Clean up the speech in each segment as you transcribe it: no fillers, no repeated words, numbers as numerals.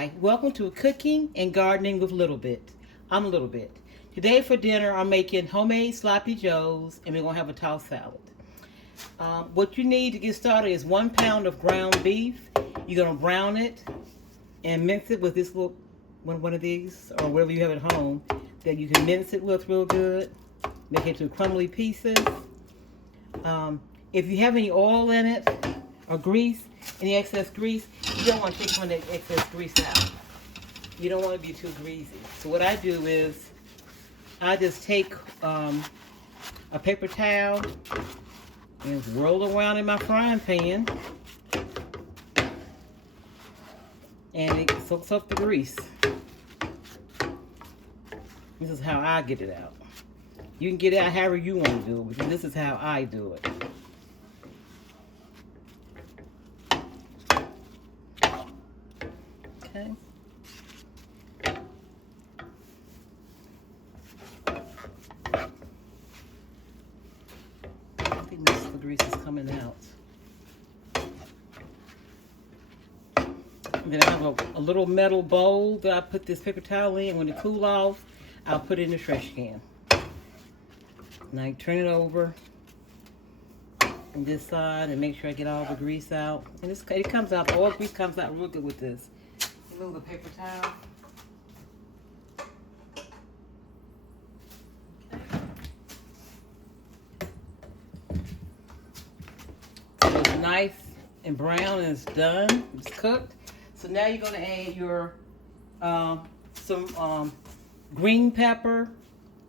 Hi, welcome to Cooking and Gardening with Little Bit. I'm Little Bit. Today for dinner, I'm making homemade sloppy joes, and we're gonna have a tossed salad. What you need to get started is 1 pound of ground beef. You're gonna brown it and mince it with this little one of these, or whatever you have at home that you can mince it with real good. Make it into crumbly pieces. If you have any oil in it or grease, any excess grease, you don't want to take some of that excess grease out. You don't want to be too greasy. So what I do is I just take a paper towel and roll around in my frying pan, and it soaks up the grease. This is how I get it out. You can get it out however you want to do it, but this is how I do it. Okay. I think most of the grease is coming out. And then I have a little metal bowl that I put this paper towel in. When it cools off, I'll put it in the trash can. And I turn it over on this side and make sure I get all the grease out. And it comes out, all the grease comes out real good with this. Move the paper towel. Okay. It's nice and brown and it's done. It's cooked. So now you're going to add your some green pepper,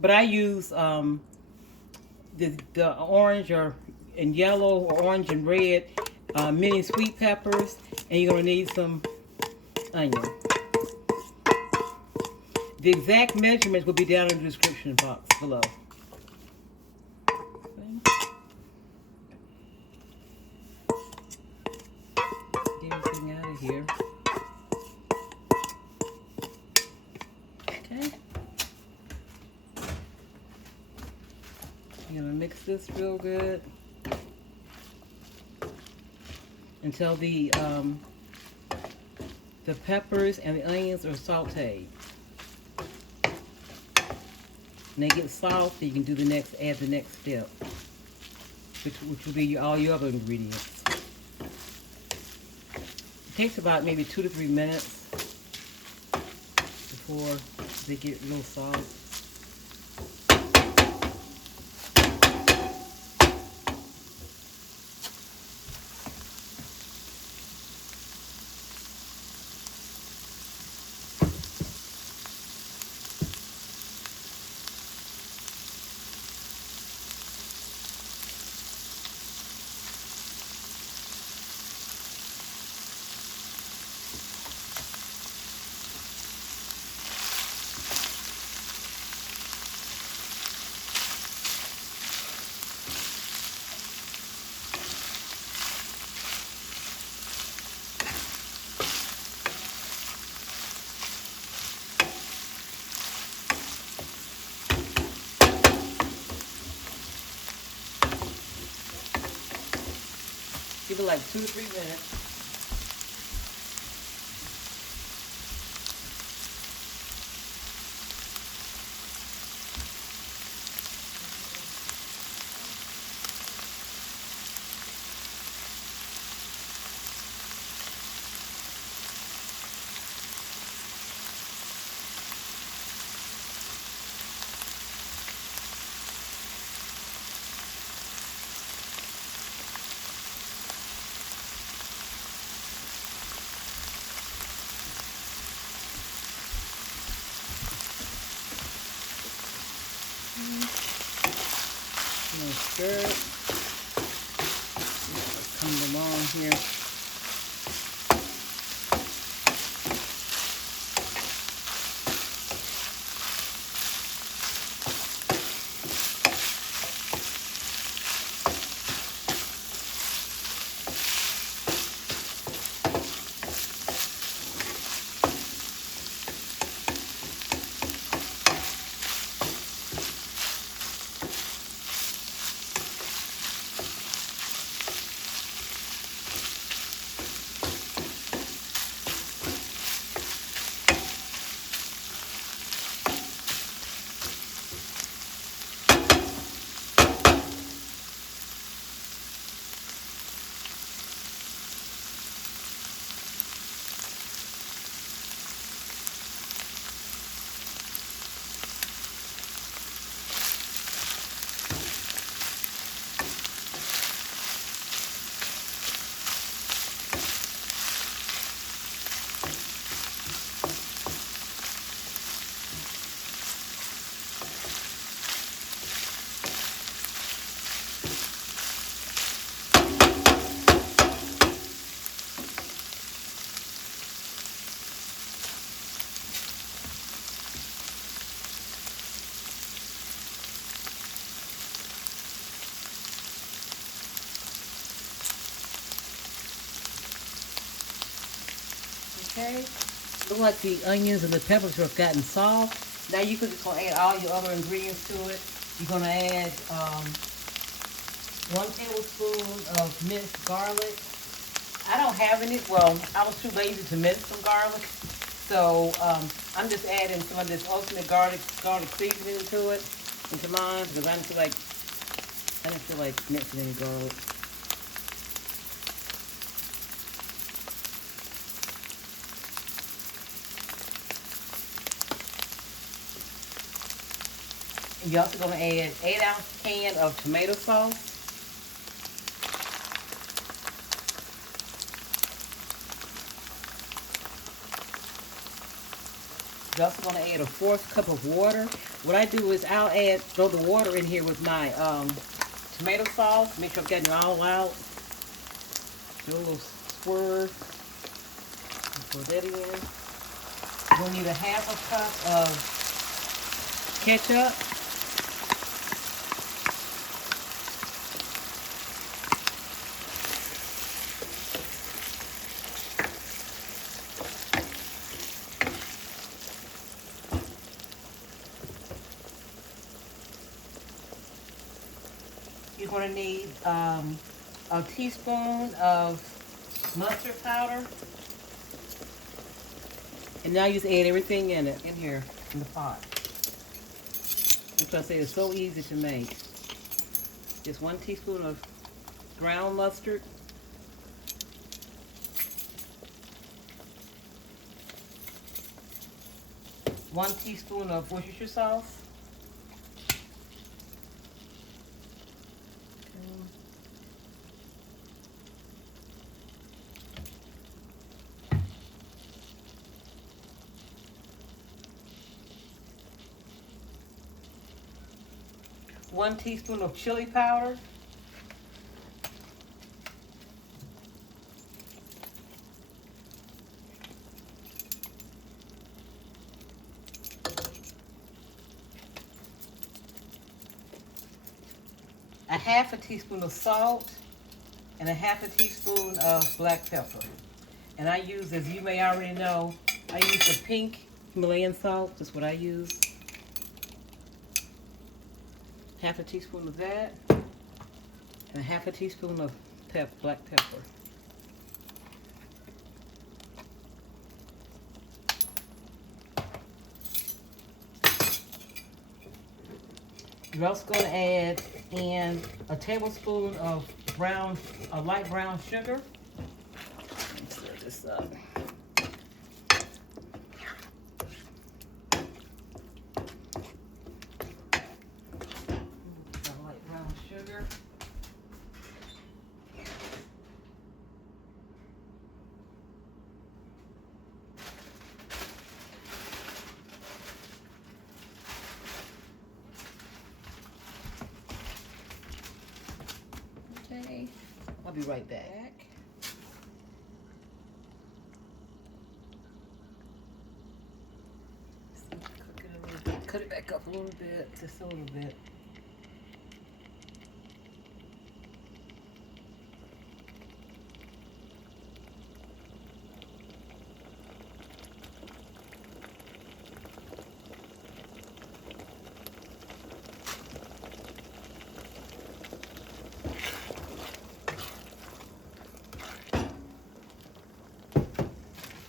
but I use the orange and yellow or orange and red mini sweet peppers, and you're going to need some onion. The exact measurements will be down in the description box below. Get everything out of here. Okay. I'm gonna mix this real good until the peppers and the onions are sauteed. When they get soft, then you can do add the next step, which will be all your other ingredients. It takes about maybe 2 to 3 minutes before they get real soft. Give it like 2 to 3 minutes. Stir it. Come along here. Okay. Look like the onions and the peppers have gotten soft. Now you could just gonna add all your other ingredients to it. You're gonna add 1 tablespoon of minced garlic. I don't have any. Well, I was too lazy to mince some garlic, so I'm just adding some of this ultimate garlic seasoning into it, into mine, because I didn't feel like mincing any garlic. And you're also going to add 8-ounce can of tomato sauce. You're also going to add a 1/4 cup of water. What I do is I'll throw the water in here with my tomato sauce. Make sure I'm getting it all out. Do a little swirl. Pour that in. You're going to need a 1/2 cup of ketchup. You're going to need a teaspoon of mustard powder. And now you just add everything in here, in the pot. Which I say is so easy to make. Just 1 teaspoon of ground mustard. 1 teaspoon of Worcestershire sauce. 1 teaspoon of chili powder. A 1/2 teaspoon of salt and a 1/2 teaspoon of black pepper. And I use, as you may already know, I use the pink Himalayan salt. That's what I use. 1/2 teaspoon of that, and a 1/2 teaspoon of black pepper. You're also going to add in a tablespoon of light brown sugar. Let me stir this up. Sugar. Okay, I'll be right back. Cook it a little bit. Cut it back up a little bit, just a little bit.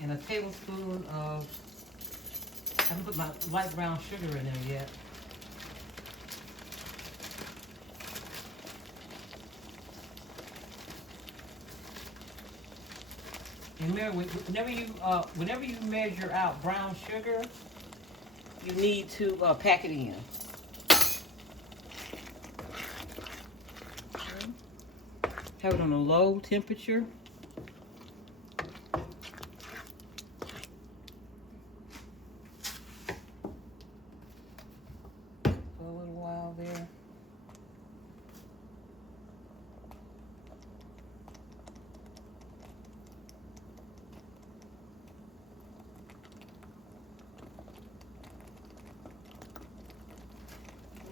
And a tablespoon of, I haven't put my light brown sugar in there yet. And remember, whenever you measure out brown sugar, you need to pack it in. Have it on a low temperature. For a little while there.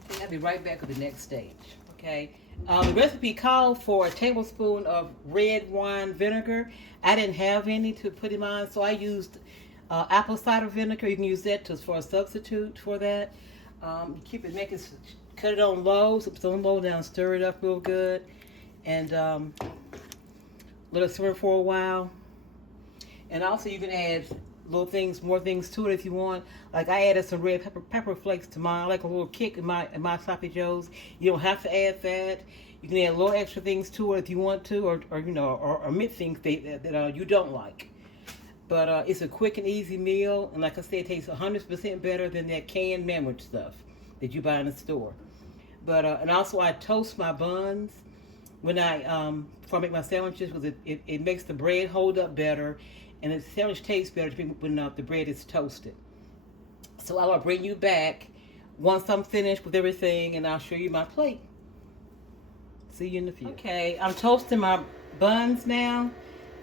Okay, I'll be right back with the next stage. Okay, The recipe called for a tablespoon of red wine vinegar. I didn't have any to put in mine, so I used apple cider vinegar. You can use that for a substitute for that. Keep it, cut it on low, so it's on low down, stir it up real good, and let it simmer for a while. And also you can add more things to it if you want. Like I added some red pepper flakes to mine. I like a little kick in my sloppy joes. You don't have to add that. You can add little extra things to it if you want to, or omit things that you don't like. But it's a quick and easy meal, and like I said, it tastes 100% better than that canned sandwich stuff that you buy in the store. But and also I toast my buns when before I make my sandwiches, because it makes the bread hold up better, and the sandwich tastes better when the bread is toasted. So I will bring you back once I'm finished with everything, and I'll show you my plate. See you in the future. Okay, I'm toasting my buns now,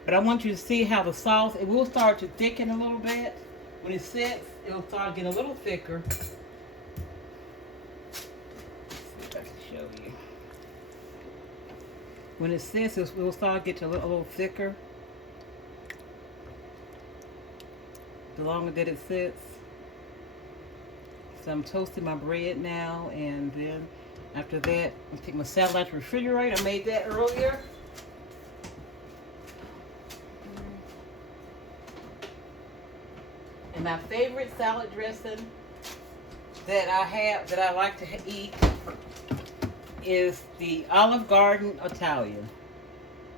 but I want you to see how the sauce, it will start to thicken a little bit. When it sets, it'll start getting a little thicker. Let's see if I can show you. When it sets, it will start to get a little thicker. The longer that it sits. So I'm toasting my bread now, and then after that, I'll take my salad out the refrigerator. I made that earlier. And my favorite salad dressing that I like to eat is the Olive Garden Italian.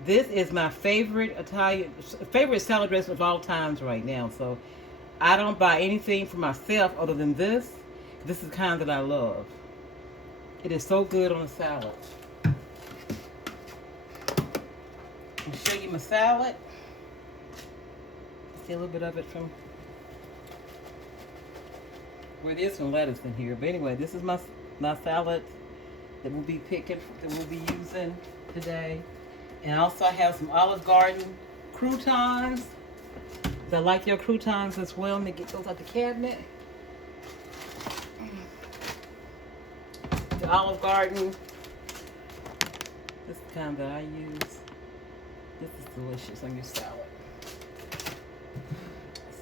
This is my favorite salad dressing of all times right now. So I don't buy anything for myself other than this. This is the kind that I love. It is so good on a salad. I'll show you my salad. See a little bit of it from where there's some lettuce in here. But anyway, this is my salad that we'll be using today. And also I have some Olive Garden croutons. I like their croutons as well. Let me get those out the cabinet. The Olive Garden. This is the kind that I use. This is delicious on your salad.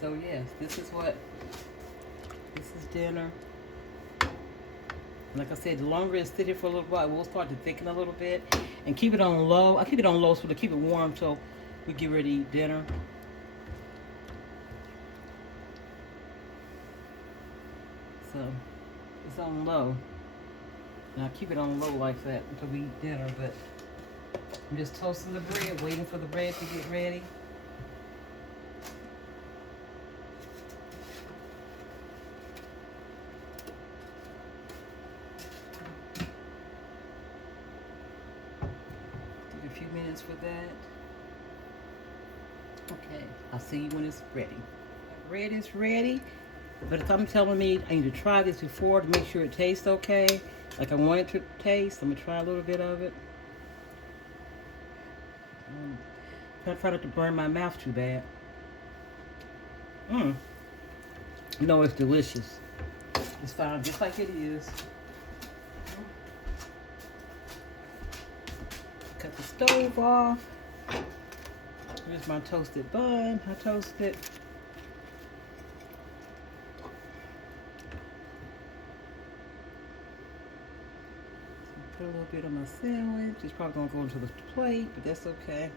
So yes, this is dinner. Like I said, the longer it's sitting for a little while, it will start to thicken a little bit. And keep it on low. I keep it on low so to keep it warm till we get ready to eat dinner. So it's on low. And I keep it on low like that until we eat dinner. But I'm just toasting the bread, waiting for the bread to get ready. Take a few minutes for that. Okay, I'll see you when it's ready. Bread is ready. But if I'm telling me I need to try this before to make sure it tastes okay, like I want it to taste, I'm going to try a little bit of it. Try not to burn my mouth too bad. No, it's delicious. It's fine, just like it is. Cut the stove off. Here's my toasted bun. I toast it. Put a little bit on my sandwich. It's probably going to go into the plate, but that's okay.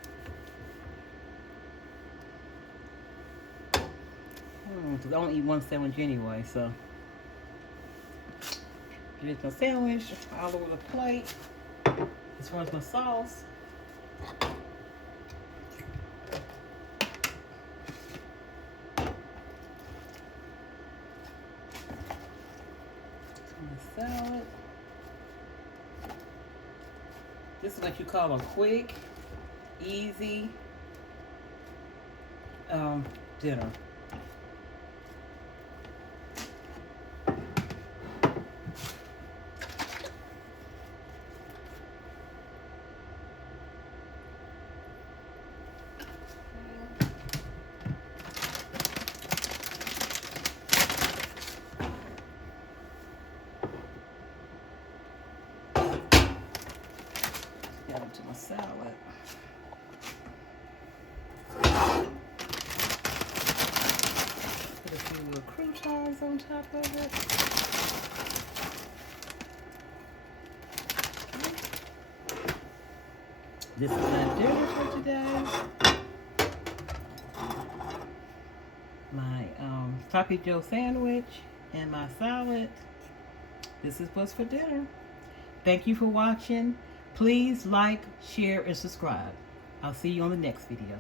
Because I only eat one sandwich anyway, so. Here's my sandwich all over the plate. As far as my sauce. My salad. This is what you call a quick, easy dinner. on top of it. This is my dinner for today. My sloppy Joe sandwich and my salad. This is what's for dinner. Thank you for watching. Please like, share, and subscribe. I'll see you on the next video.